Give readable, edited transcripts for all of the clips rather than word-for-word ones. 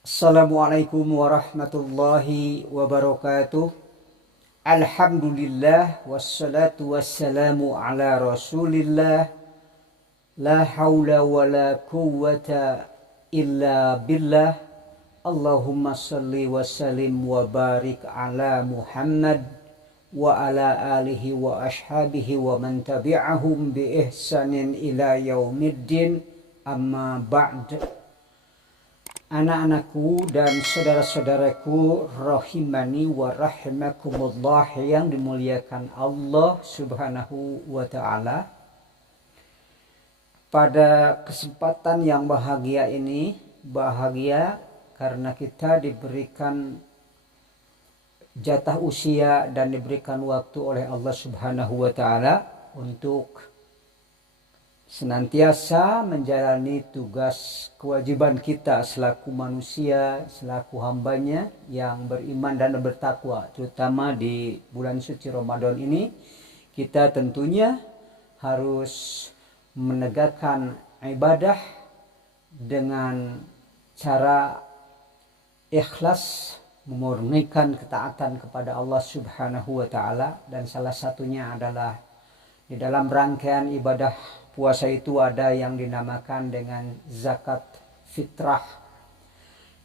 Assalamualaikum warahmatullahi wabarakatuh. Alhamdulillah wassalatu wassalamu ala Rasulillah. La haula wa la quwwata illa billah. Allahumma salli wa sallim wa barik ala Muhammad wa ala alihi wa ashabihi wa man tabi'ahum bi ihsanin ila yaumiddin. Amma ba'd. Anak-anakku dan saudara-saudaraku rahimani wa rahimakumullah yang dimuliakan Allah Subhanahu wa taala. Pada kesempatan yang bahagia ini, bahagia karena kita diberikan jatah usia dan diberikan waktu oleh Allah Subhanahu wa taala untuk senantiasa menjalani tugas kewajiban kita selaku manusia, selaku hambanya yang beriman dan bertakwa. Terutama di bulan suci Ramadan ini, kita tentunya harus menegakkan ibadah dengan cara ikhlas, memurnikan ketaatan kepada Allah Subhanahu wa taala, dan salah satunya adalah di dalam rangkaian ibadah puasa itu ada yang dinamakan dengan zakat fitrah.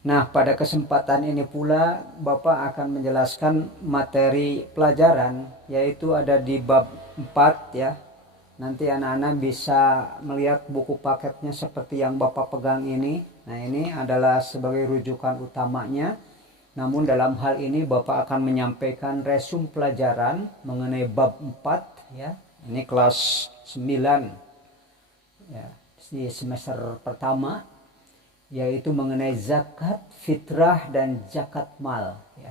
Nah, pada kesempatan ini pula Bapak akan menjelaskan materi pelajaran, yaitu ada di bab 4 ya. Nanti anak-anak bisa melihat buku paketnya seperti yang Bapak pegang ini. Nah, ini adalah sebagai rujukan utamanya. Namun dalam hal ini Bapak akan menyampaikan resum pelajaran mengenai bab 4 ya. Ini kelas 9 ya, di semester pertama, yaitu mengenai zakat fitrah dan zakat mal ya.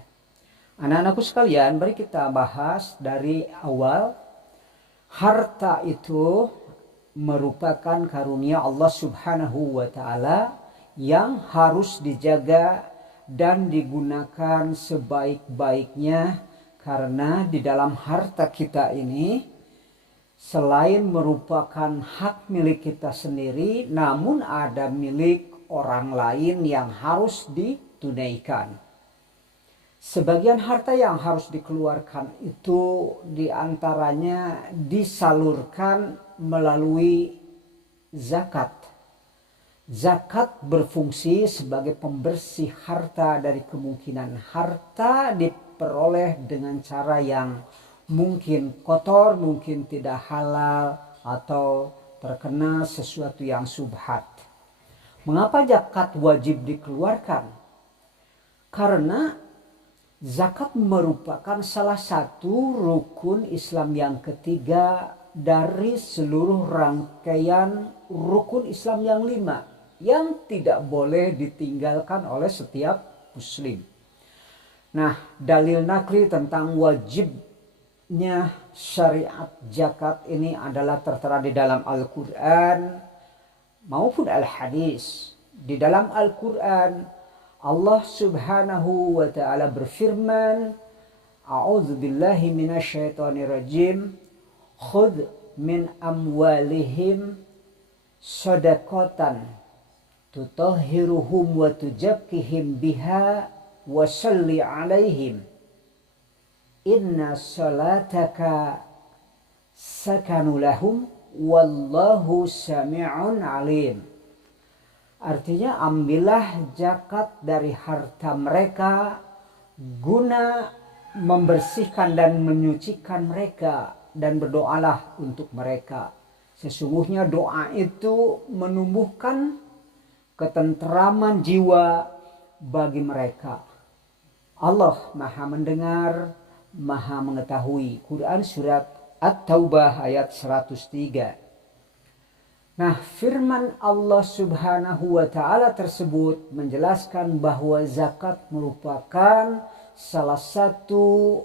Anak-anakku sekalian, mari kita bahas dari awal. Harta itu merupakan karunia Allah Subhanahu wa taala yang harus dijaga dan digunakan sebaik-baiknya, karena di dalam harta kita ini selain merupakan hak milik kita sendiri, namun ada milik orang lain yang harus ditunaikan. Sebagian harta yang harus dikeluarkan itu diantaranya disalurkan melalui zakat. Zakat berfungsi sebagai pembersih harta dari kemungkinan harta diperoleh dengan cara yang mungkin kotor, mungkin tidak halal, atau terkena sesuatu yang subhat. Mengapa zakat wajib dikeluarkan? Karena zakat merupakan salah satu rukun Islam yang ketiga dari seluruh rangkaian rukun Islam yang 5 yang tidak boleh ditinggalkan oleh setiap muslim. Nah, dalil nakli tentang wajibnya syariat zakat ini adalah tertera di dalam Al-Quran maupun Al-Hadis. Di dalam Al-Quran Allah Subhanahu wa ta'ala berfirman, A'udzubillahi minasyaitonirrajim, khudh min amwalihim sadaqatan tutahhiruhum wa tujakkihim biha wa salli alaihim inna salataka sakanu lahum wallahu sami'un alim. Artinya, ambillah zakat dari harta mereka guna membersihkan dan menyucikan mereka, dan berdoalah untuk mereka. Sesungguhnya doa itu menumbuhkan ketenteraman jiwa bagi mereka. Allah Maha mendengar, Maha mengetahui. Quran surat At-Taubah ayat 103. Nah, firman Allah Subhanahu wa ta'ala tersebut menjelaskan bahwa zakat merupakan salah satu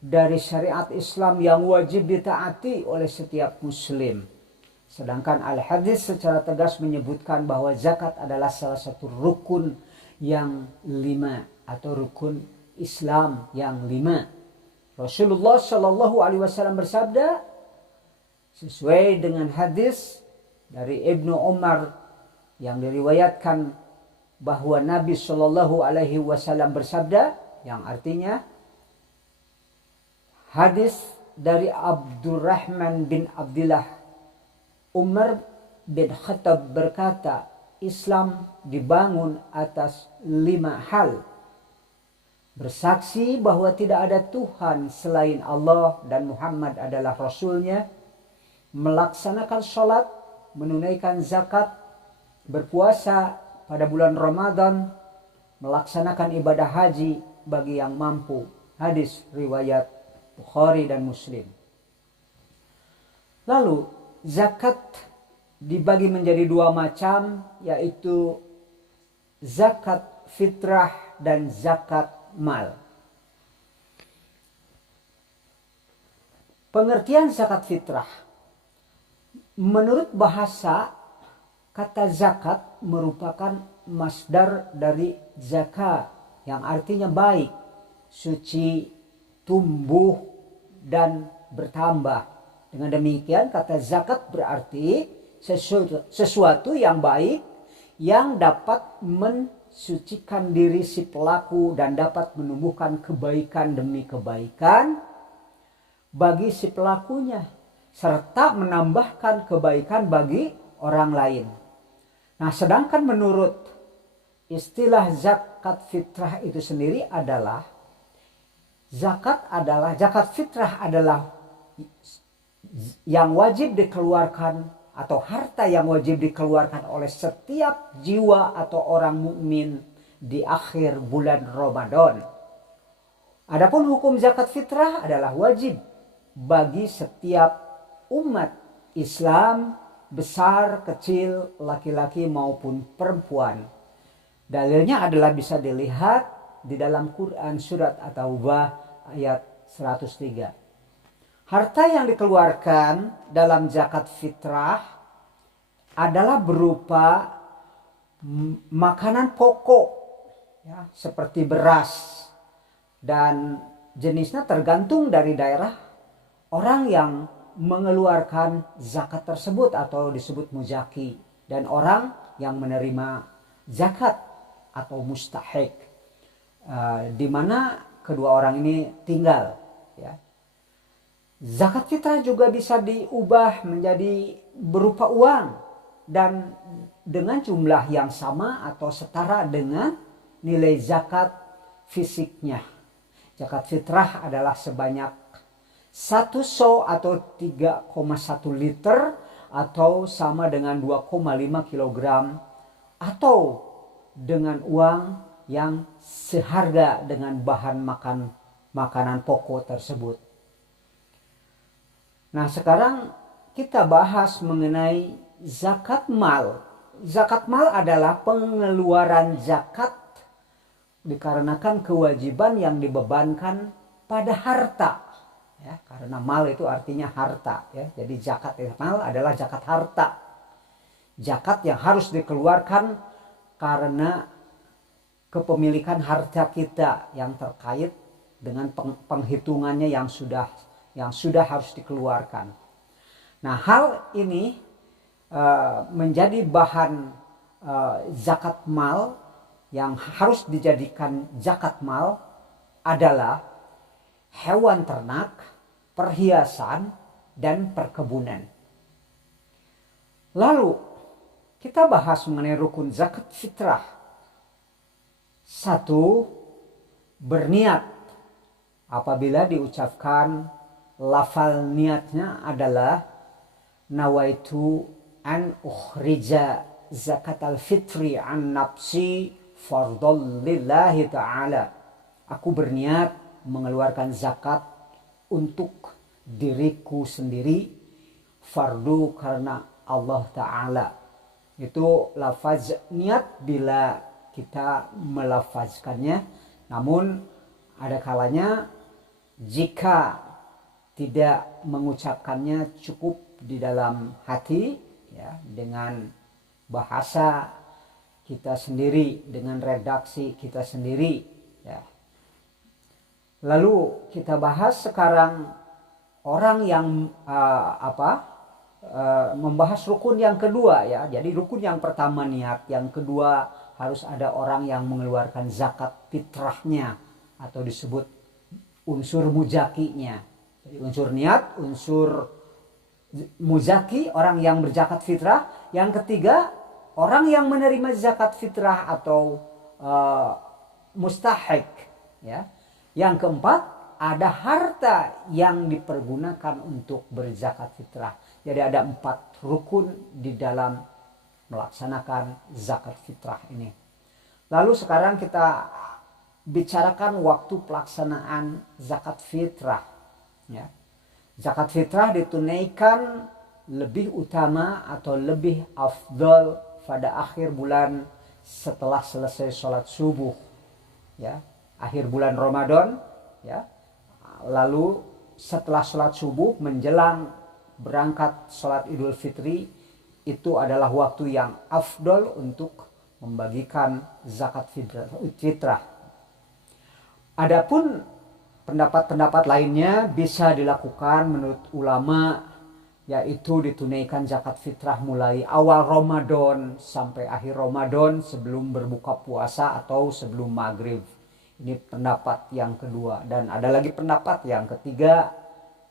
dari syariat Islam yang wajib ditaati oleh setiap muslim. Sedangkan Al-Hadis secara tegas menyebutkan bahwa zakat adalah salah satu rukun yang 5 atau rukun Islam yang 5. Rasulullah Shallallahu Alaihi Wasallam bersabda sesuai dengan hadis dari Ibnu Umar yang diriwayatkan bahwa Nabi Shallallahu Alaihi Wasallam bersabda, yang artinya hadis dari Abdurrahman bin Abdullah, Umar bin Khattab berkata, Islam dibangun atas 5 hal. Bersaksi bahwa tidak ada Tuhan selain Allah dan Muhammad adalah Rasulnya, melaksanakan sholat, menunaikan zakat, berpuasa pada bulan Ramadan, melaksanakan ibadah haji bagi yang mampu. Hadis riwayat Bukhari dan Muslim. Lalu zakat dibagi menjadi 2 macam, yaitu zakat fitrah dan zakat mal. Pengertian zakat fitrah, menurut bahasa, kata zakat merupakan masdar dari zaka, yang artinya baik, suci, tumbuh, dan bertambah. Dengan demikian kata zakat berarti sesuatu yang baik yang dapat mensucikan diri si pelaku dan dapat menumbuhkan kebaikan demi kebaikan bagi si pelakunya, serta menambahkan kebaikan bagi orang lain. Nah, sedangkan menurut istilah zakat fitrah itu sendiri adalah zakat fitrah adalah yang wajib dikeluarkan atau harta yang wajib dikeluarkan oleh setiap jiwa atau orang mukmin di akhir bulan Ramadan. Adapun hukum zakat fitrah adalah wajib bagi setiap umat Islam, besar, kecil, laki-laki maupun perempuan. Dalilnya adalah bisa dilihat di dalam Quran surat At-Taubah ayat 103. Harta yang dikeluarkan dalam zakat fitrah adalah berupa makanan pokok, ya, seperti beras, dan jenisnya tergantung dari daerah orang yang mengeluarkan zakat tersebut atau disebut muzaki, dan orang yang menerima zakat atau mustahik, di mana kedua orang ini tinggal, ya. Zakat fitrah juga bisa diubah menjadi berupa uang dan dengan jumlah yang sama atau setara dengan nilai zakat fisiknya. Zakat fitrah adalah sebanyak 1 so atau 3,1 liter atau sama dengan 2,5 kilogram, atau dengan uang yang seharga dengan bahan makanan pokok tersebut. Nah, sekarang kita bahas mengenai zakat mal. Zakat mal adalah pengeluaran zakat dikarenakan kewajiban yang dibebankan pada harta. Ya, karena mal itu artinya harta, ya. Jadi zakat mal adalah zakat harta. Zakat yang harus dikeluarkan karena kepemilikan harta kita yang terkait dengan penghitungannya yang sudah harus dikeluarkan. Nah, hal ini menjadi bahan zakat mal yang harus dijadikan zakat mal adalah hewan ternak, perhiasan, dan perkebunan. Lalu kita bahas mengenai rukun zakat fitrah. 1. Berniat. Apabila diucapkan, lafal niatnya adalah nawaitu an ukhrija zakatal fitri an nafsi fardhal lillahi ta'ala. Aku berniat mengeluarkan zakat untuk diriku sendiri, fardu karena Allah Ta'ala. Itu lafaz niat bila kita melafazkannya. Namun ada kalanya jika tidak mengucapkannya, cukup di dalam hati, ya, dengan bahasa kita sendiri, dengan redaksi kita sendiri, ya. Lalu kita bahas sekarang orang yang membahas rukun yang kedua, ya. Jadi rukun yang pertama niat, yang kedua harus ada orang yang mengeluarkan zakat fitrahnya atau disebut unsur mujakinya. Jadi unsur niat, unsur muzaki, orang yang berzakat fitrah. Yang ketiga, orang yang menerima zakat fitrah atau mustahik, ya. Yang keempat, ada harta yang dipergunakan untuk berzakat fitrah. Jadi ada 4 rukun di dalam melaksanakan zakat fitrah ini. Lalu sekarang kita bicarakan waktu pelaksanaan zakat fitrah, ya. Zakat fitrah ditunaikan lebih utama atau lebih afdal pada akhir bulan setelah selesai sholat subuh, ya, akhir bulan Ramadan, ya. Lalu setelah sholat subuh menjelang berangkat sholat Idul Fitri, itu adalah waktu yang afdal untuk membagikan zakat fitrah. Adapun pendapat-pendapat lainnya bisa dilakukan menurut ulama, yaitu ditunaikan zakat fitrah mulai awal Ramadan sampai akhir Ramadan sebelum berbuka puasa atau sebelum maghrib. Ini pendapat yang kedua. Dan ada lagi pendapat yang ketiga.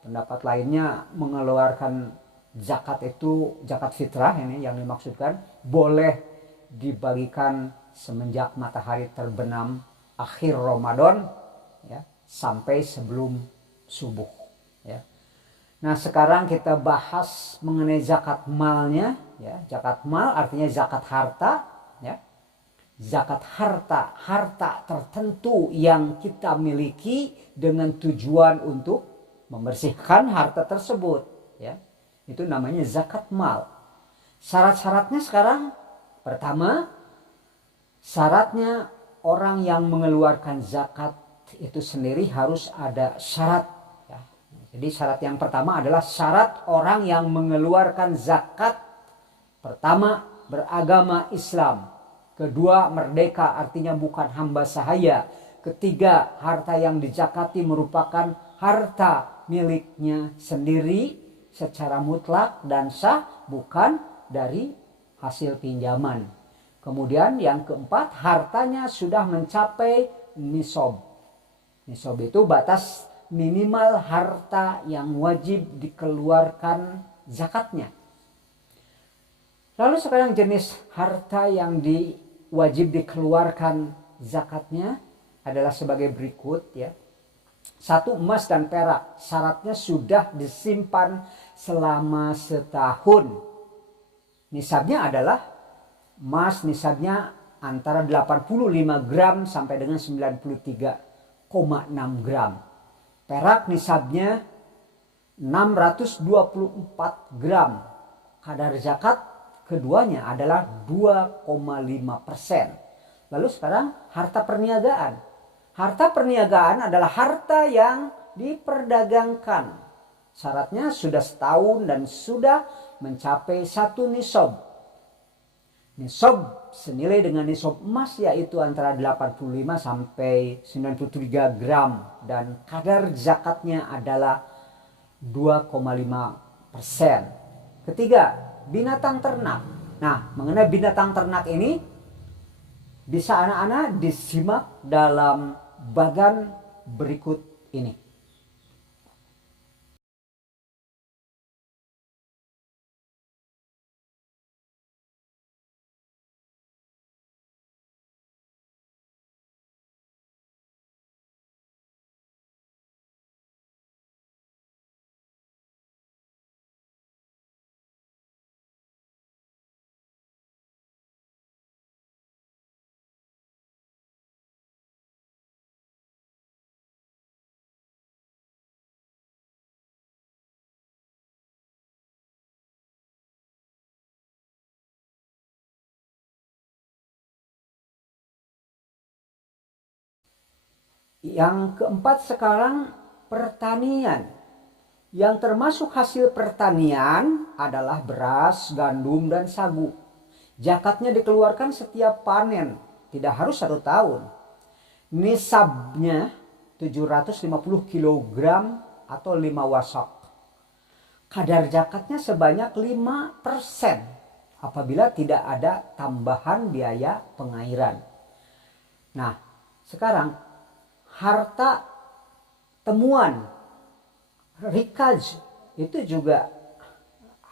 Pendapat lainnya mengeluarkan zakat itu, zakat fitrah ini yang dimaksudkan, boleh dibagikan semenjak matahari terbenam akhir Ramadan, ya, sampai sebelum subuh, ya. Nah, sekarang kita bahas mengenai zakat malnya, ya. Zakat mal artinya zakat harta, ya. Zakat harta, harta tertentu yang kita miliki dengan tujuan untuk membersihkan harta tersebut, ya. Itu namanya zakat mal. Syarat-syaratnya sekarang, pertama, syaratnya orang yang mengeluarkan zakat itu sendiri harus ada syarat, ya. Jadi syarat yang pertama adalah syarat orang yang mengeluarkan zakat. Pertama, beragama Islam. Kedua, merdeka, artinya bukan hamba sahaya. Ketiga, harta yang dizakati merupakan harta miliknya sendiri secara mutlak dan sah, bukan dari hasil pinjaman. Kemudian yang keempat, hartanya sudah mencapai nisab. Nisab itu batas minimal harta yang wajib dikeluarkan zakatnya. Lalu sekarang jenis harta yang wajib dikeluarkan zakatnya adalah sebagai berikut, ya. 1, emas dan perak. Syaratnya sudah disimpan selama setahun. Nisabnya adalah emas, nisabnya antara 85 gram sampai dengan 93,6 gram. Perak nisabnya 624 gram. Kadar zakat keduanya adalah 2,5%. Lalu sekarang harta perniagaan. Harta perniagaan adalah harta yang diperdagangkan. Syaratnya sudah setahun dan sudah mencapai 1 nisab. Nisab senilai dengan nisab emas, yaitu antara 85 sampai 93 gram. Dan kadar zakatnya adalah 2,5%. Ketiga, binatang ternak. Nah, mengenai binatang ternak ini bisa anak-anak disimak dalam bagan berikut ini. Yang keempat sekarang pertanian. Yang termasuk hasil pertanian adalah beras, gandum, dan sagu. Zakatnya dikeluarkan setiap panen, tidak harus 1 tahun. Nisabnya 750 kg atau 5 wasak. Kadar zakatnya sebanyak 5%. apabila tidak ada tambahan biaya pengairan. Nah, sekarang harta temuan rikaz itu juga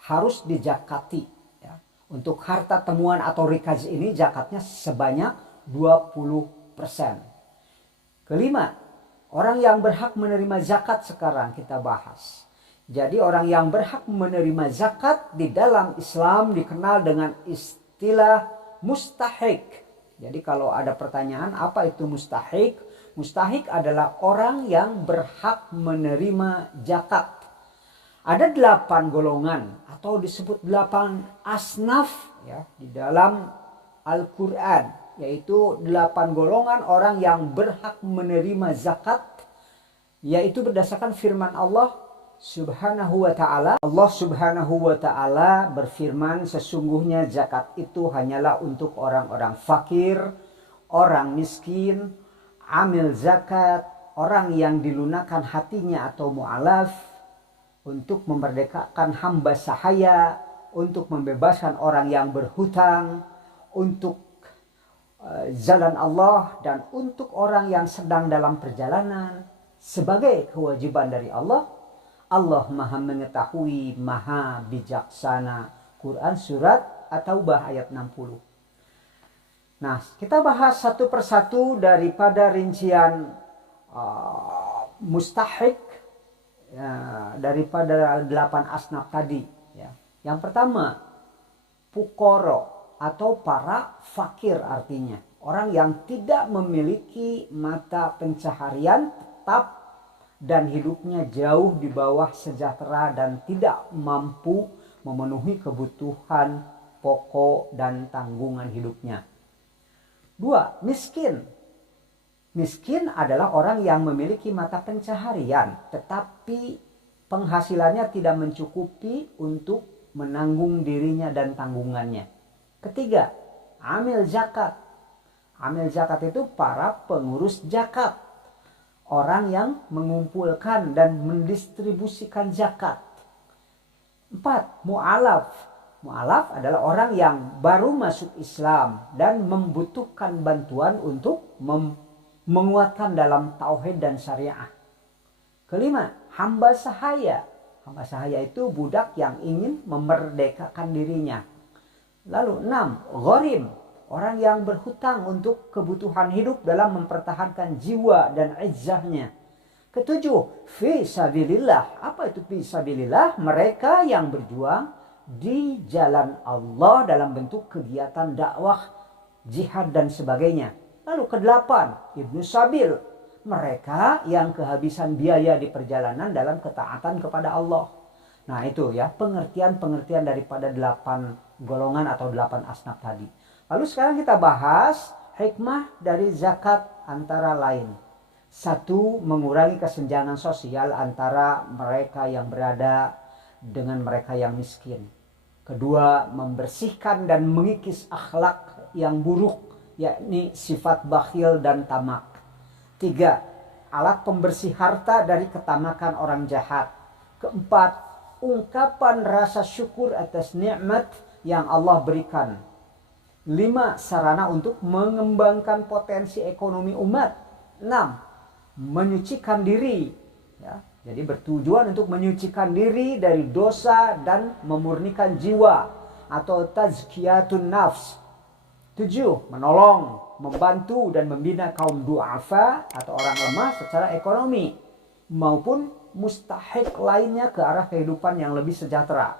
harus dijakati ya. Untuk harta temuan atau rikaz ini zakatnya sebanyak 20%. Kelima, orang yang berhak menerima zakat sekarang kita bahas. Jadi orang yang berhak menerima zakat di dalam Islam dikenal dengan istilah mustahik. Jadi kalau ada pertanyaan apa itu mustahik? Mustahik adalah orang yang berhak menerima zakat. Ada 8 golongan atau disebut 8 asnaf ya di dalam Al-Quran. Yaitu 8 golongan orang yang berhak menerima zakat. Yaitu berdasarkan firman Allah Subhanahu wa ta'ala. Allah Subhanahu wa ta'ala berfirman, sesungguhnya zakat itu hanyalah untuk orang-orang fakir, orang miskin, amil zakat, orang yang dilunakkan hatinya atau mu'alaf, untuk memerdekakan hamba sahaya, untuk membebaskan orang yang berhutang, untuk jalan Allah, dan untuk orang yang sedang dalam perjalanan. Sebagai kewajiban dari Allah. Allah maha mengetahui, maha bijaksana. Quran surat At-Taubah ayat 60. Nah, kita bahas satu persatu daripada rincian mustahik daripada 8 asnaf tadi. Ya. Yang pertama, fukoro atau para fakir artinya. Orang yang tidak memiliki mata pencaharian tetap dan hidupnya jauh di bawah sejahtera dan tidak mampu memenuhi kebutuhan pokok dan tanggungan hidupnya. 2. Miskin. Miskin adalah orang yang memiliki mata pencaharian tetapi penghasilannya tidak mencukupi untuk menanggung dirinya dan tanggungannya. Ketiga, amil zakat. Amil zakat itu para pengurus zakat. Orang yang mengumpulkan dan mendistribusikan zakat. 4. Mu'alaf. Mu'alaf adalah orang yang baru masuk Islam dan membutuhkan bantuan untuk menguatkan dalam tauhid dan syariah. Kelima, hamba sahaya. Hamba sahaya itu budak yang ingin memerdekakan dirinya. Lalu 6. Gharim. Orang yang berhutang untuk kebutuhan hidup dalam mempertahankan jiwa dan izzahnya. Ketujuh, fi sabilillah. Apa itu fi sabilillah? Mereka yang berjuang di jalan Allah dalam bentuk kegiatan dakwah, jihad dan sebagainya. Lalu kedelapan, ibnu sabil. Mereka yang kehabisan biaya di perjalanan dalam ketaatan kepada Allah. Nah itu ya pengertian-pengertian daripada 8 golongan atau 8 asnaf tadi. Lalu sekarang kita bahas hikmah dari zakat antara lain. 1. Mengurangi kesenjangan sosial antara mereka yang berada dengan mereka yang miskin. 2. Membersihkan dan mengikis akhlak yang buruk, yakni sifat bakhil dan tamak. 3. Alat pembersih harta dari ketamakan orang jahat. 4. Ungkapan rasa syukur atas nikmat yang Allah berikan. 5. Sarana untuk mengembangkan potensi ekonomi umat. 6. Menyucikan diri. Ya, jadi bertujuan untuk menyucikan diri dari dosa dan memurnikan jiwa atau tazkiyatun nafs. 7. Menolong, membantu dan membina kaum du'afa atau orang lemah secara ekonomi maupun mustahik lainnya ke arah kehidupan yang lebih sejahtera.